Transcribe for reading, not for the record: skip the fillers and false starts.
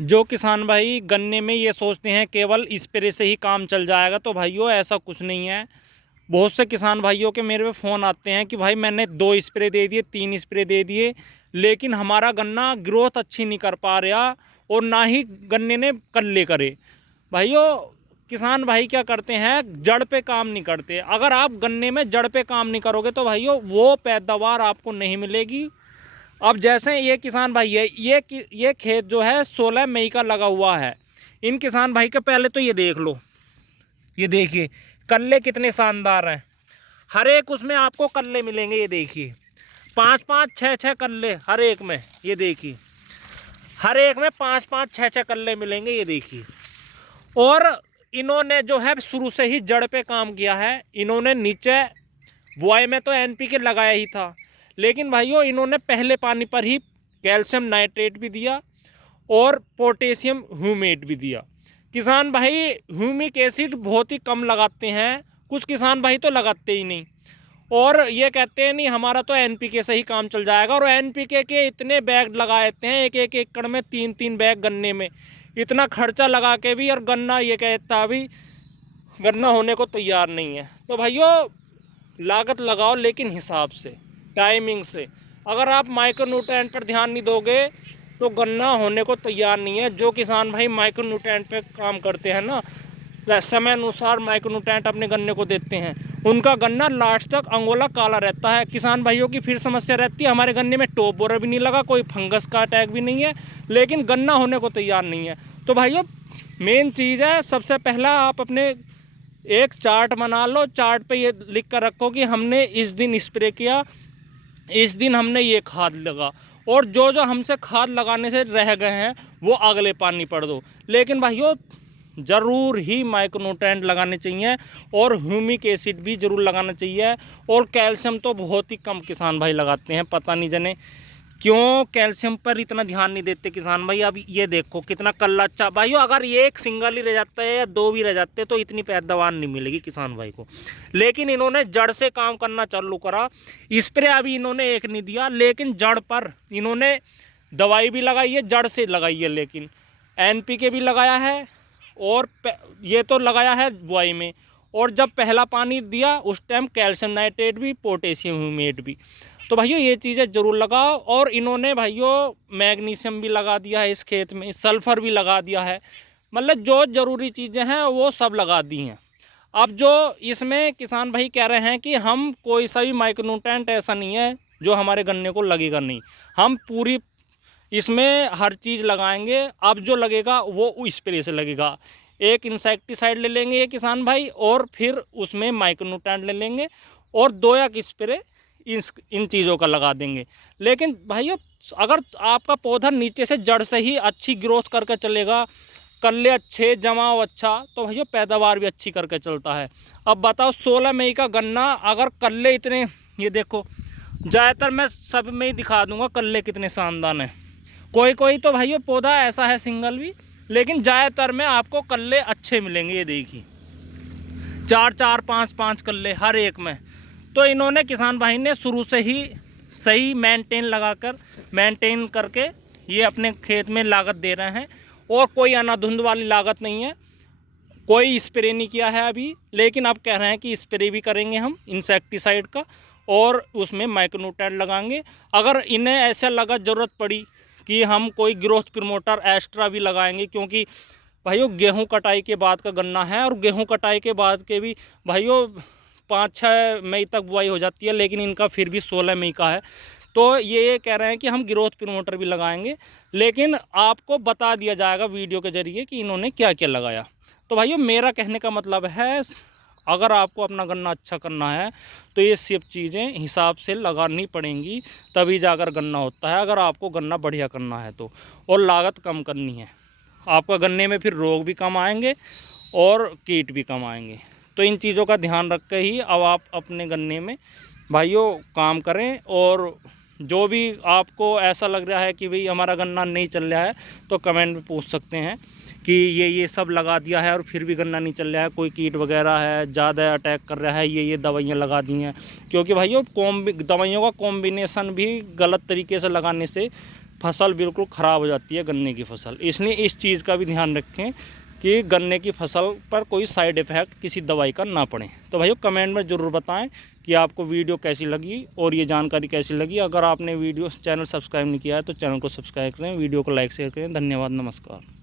जो किसान भाई गन्ने में ये सोचते हैं केवल स्प्रे से ही काम चल जाएगा, तो भाइयों ऐसा कुछ नहीं है। बहुत से किसान भाइयों के मेरे पे फ़ोन आते हैं कि भाई मैंने 2 स्प्रे दे दिए, 3 स्प्रे दे दिए, लेकिन हमारा गन्ना ग्रोथ अच्छी नहीं कर पा रहा और ना ही गन्ने ने कल्ले करे। भाइयों किसान भाई क्या करते हैं, जड़ पे काम नहीं करते। अगर आप गन्ने में जड़ पे काम नहीं करोगे तो भाइयों वो पैदावार आपको नहीं मिलेगी। अब जैसे ये किसान भाई है, ये खेत जो है 16 मई का लगा हुआ है। इन किसान भाई का पहले तो ये देख लो, ये देखिए कल्ले कितने शानदार हैं। हर एक उसमें आपको कल्ले मिलेंगे, ये देखिए 5-5 6-6 कल्ले हर एक में, ये देखिए हर एक में 5-5 6-6 कल्ले मिलेंगे, ये देखिए। और इन्होंने जो है शुरू से ही जड़ पे काम किया है। इन्होंने नीचे बुआई में तो एनपीके लगाया ही था, लेकिन भाइयों इन्होंने पहले पानी पर ही कैल्शियम नाइट्रेट भी दिया और पोटेशियम ह्यूमेट भी दिया। किसान भाई ह्यूमिक एसिड बहुत ही कम लगाते हैं, कुछ किसान भाई तो लगाते ही नहीं, और ये कहते हैं नहीं हमारा तो एनपीके से ही काम चल जाएगा। और एनपीके के इतने बैग लगा देते हैं, एक एक एकड़ में 3-3 बैग गन्ने में, इतना खर्चा लगा के भी, और गन्ना ये कहता अभी गन्ना होने को तैयार नहीं है। तो भाइयों लागत लगाओ लेकिन हिसाब से, टाइमिंग से। अगर आप माइक्रोन्यूट्रिएंट पर ध्यान नहीं दोगे तो गन्ना होने को तैयार नहीं है। जो किसान भाई माइक्रोन्यूट्रिएंट पे काम करते हैं ना, समय अनुसार माइक्रोन्यूट्रिएंट अपने गन्ने को देते हैं, उनका गन्ना लास्ट तक अंगोला काला रहता है। किसान भाइयों की फिर समस्या रहती है, हमारे गन्ने में टॉप बोरर भी नहीं लगा, कोई फंगस का अटैक भी नहीं है, लेकिन गन्ना होने को तैयार नहीं है। तो भाइयों मेन चीज़ है, सबसे पहला आप अपने एक चार्ट बना लो, चार्ट पे ये लिख कर रखो कि हमने इस दिन स्प्रे किया, इस दिन हमने ये खाद लगा, और जो जो हमसे खाद लगाने से रह गए हैं वो अगले पानी पड़ दो। लेकिन भाइयों ज़रूर ही माइक्रोन्यूट्रिएंट लगाने चाहिए और ह्यूमिक एसिड भी ज़रूर लगाना चाहिए। और कैल्शियम तो बहुत ही कम किसान भाई लगाते हैं, पता नहीं जने क्यों कैल्शियम पर इतना ध्यान नहीं देते किसान भाई। अब ये देखो कितना कल्ला अच्छा भाइयों, अगर ये एक सिंगल ही रह जाता है या 2 भी रह जाते तो इतनी पैदावार नहीं मिलेगी किसान भाई को। लेकिन इन्होंने जड़ से काम करना चालू करा। स्प्रे अभी इन्होंने एक नहीं दिया, लेकिन जड़ पर इन्होंने दवाई भी लगाई है, जड़ से लगाई है, लेकिन एनपीके भी लगाया है और ये तो लगाया है बुआई में, और जब पहला पानी दिया उस टाइम कैल्शियम नाइट्रेट भी, पोटेशियम ह्यूमेट भी। तो भाइयों ये चीज़ें ज़रूर लगाओ। और इन्होंने भाइयों मैग्नीशियम भी लगा दिया है इस खेत में, सल्फ़र भी लगा दिया है, मतलब जो ज़रूरी चीज़ें हैं वो सब लगा दी हैं। अब जो इसमें किसान भाई कह रहे हैं कि हम कोई सा भी माइक्रोन्यूट्रिएंट ऐसा नहीं है जो हमारे गन्ने को लगेगा, नहीं, हम पूरी इसमें हर चीज़ लगाएंगे। अब जो लगेगा वो स्प्रे से लगेगा। एक इंसेक्टिसाइड ले लेंगे ये किसान भाई, और फिर उसमें माइक्रोन्यूट्रिएंट ले लेंगे, और 2 या स्प्रे इन चीज़ों का लगा देंगे। लेकिन भाइयों अगर आपका पौधा नीचे से जड़ से ही अच्छी ग्रोथ करके चलेगा, कल्ले अच्छे, जमाव अच्छा, तो भाइयों पैदावार भी अच्छी करके चलता है। अब बताओ 16 मई का गन्ना, अगर कल्ले इतने, ये देखो ज़्यादातर मैं सब में ही दिखा दूंगा कल्ले कितने शानदार हैं। कोई कोई तो भाइयों पौधा ऐसा है सिंगल भी, लेकिन ज़्यादातर में आपको कल्ले अच्छे मिलेंगे। ये देखिए 4-4 5-5 कल्ले हर एक में। तो इन्होंने किसान भाई ने शुरू से ही सही मेंटेन करके ये अपने खेत में लागत दे रहे हैं, और कोई अनाधुंध वाली लागत नहीं है। कोई स्प्रे नहीं किया है अभी, लेकिन अब कह रहे हैं कि स्प्रे भी करेंगे हम इंसेक्टिसाइड का, और उसमें माइक्रोन्यूट्रिएंट लगाएंगे। अगर इन्हें ऐसा लगा ज़रूरत पड़ी कि हम कोई ग्रोथ प्रमोटर एक्स्ट्रा भी लगाएंगे, क्योंकि भाइयों गेहूं कटाई के बाद का गन्ना है, और गेहूं कटाई के बाद के भी भाइयों 5-6 मई तक बुआई हो जाती है, लेकिन इनका फिर भी 16 मई का है। तो ये कह रहे हैं कि हम ग्रोथ प्रमोटर भी लगाएंगे, लेकिन आपको बता दिया जाएगा वीडियो के जरिए कि इन्होंने क्या क्या लगाया। तो भाइयों मेरा कहने का मतलब है, अगर आपको अपना गन्ना अच्छा करना है तो ये सब चीज़ें हिसाब से लगानी पड़ेंगी, तभी जाकर गन्ना होता है। अगर आपको गन्ना बढ़िया करना है तो, और लागत कम करनी है, आपका गन्ने में फिर रोग भी कम आएंगे और कीट भी कम आएंगे। तो इन चीज़ों का ध्यान रख के ही अब आप अपने गन्ने में भाइयों काम करें। और जो भी आपको ऐसा लग रहा है कि भाई हमारा गन्ना नहीं चल रहा है, तो कमेंट में पूछ सकते हैं कि ये सब लगा दिया है और फिर भी गन्ना नहीं चल रहा है, कोई कीट वगैरह है, ज़्यादा अटैक कर रहा है, ये दवाइयाँ लगा दी हैं। क्योंकि भाइयों दवाइयों का कॉम्बिनेशन भी गलत तरीके से लगाने से फसल बिल्कुल ख़राब हो जाती है गन्ने की फसल। इसलिए इस चीज़ का भी ध्यान रखें कि गन्ने की फसल पर कोई साइड इफ़ेक्ट किसी दवाई का ना पड़े। तो भाइयों कमेंट में ज़रूर बताएं कि आपको वीडियो कैसी लगी और ये जानकारी कैसी लगी। अगर आपने चैनल सब्सक्राइब नहीं किया है तो चैनल को सब्सक्राइब करें, वीडियो को लाइक शेयर करें। धन्यवाद, नमस्कार।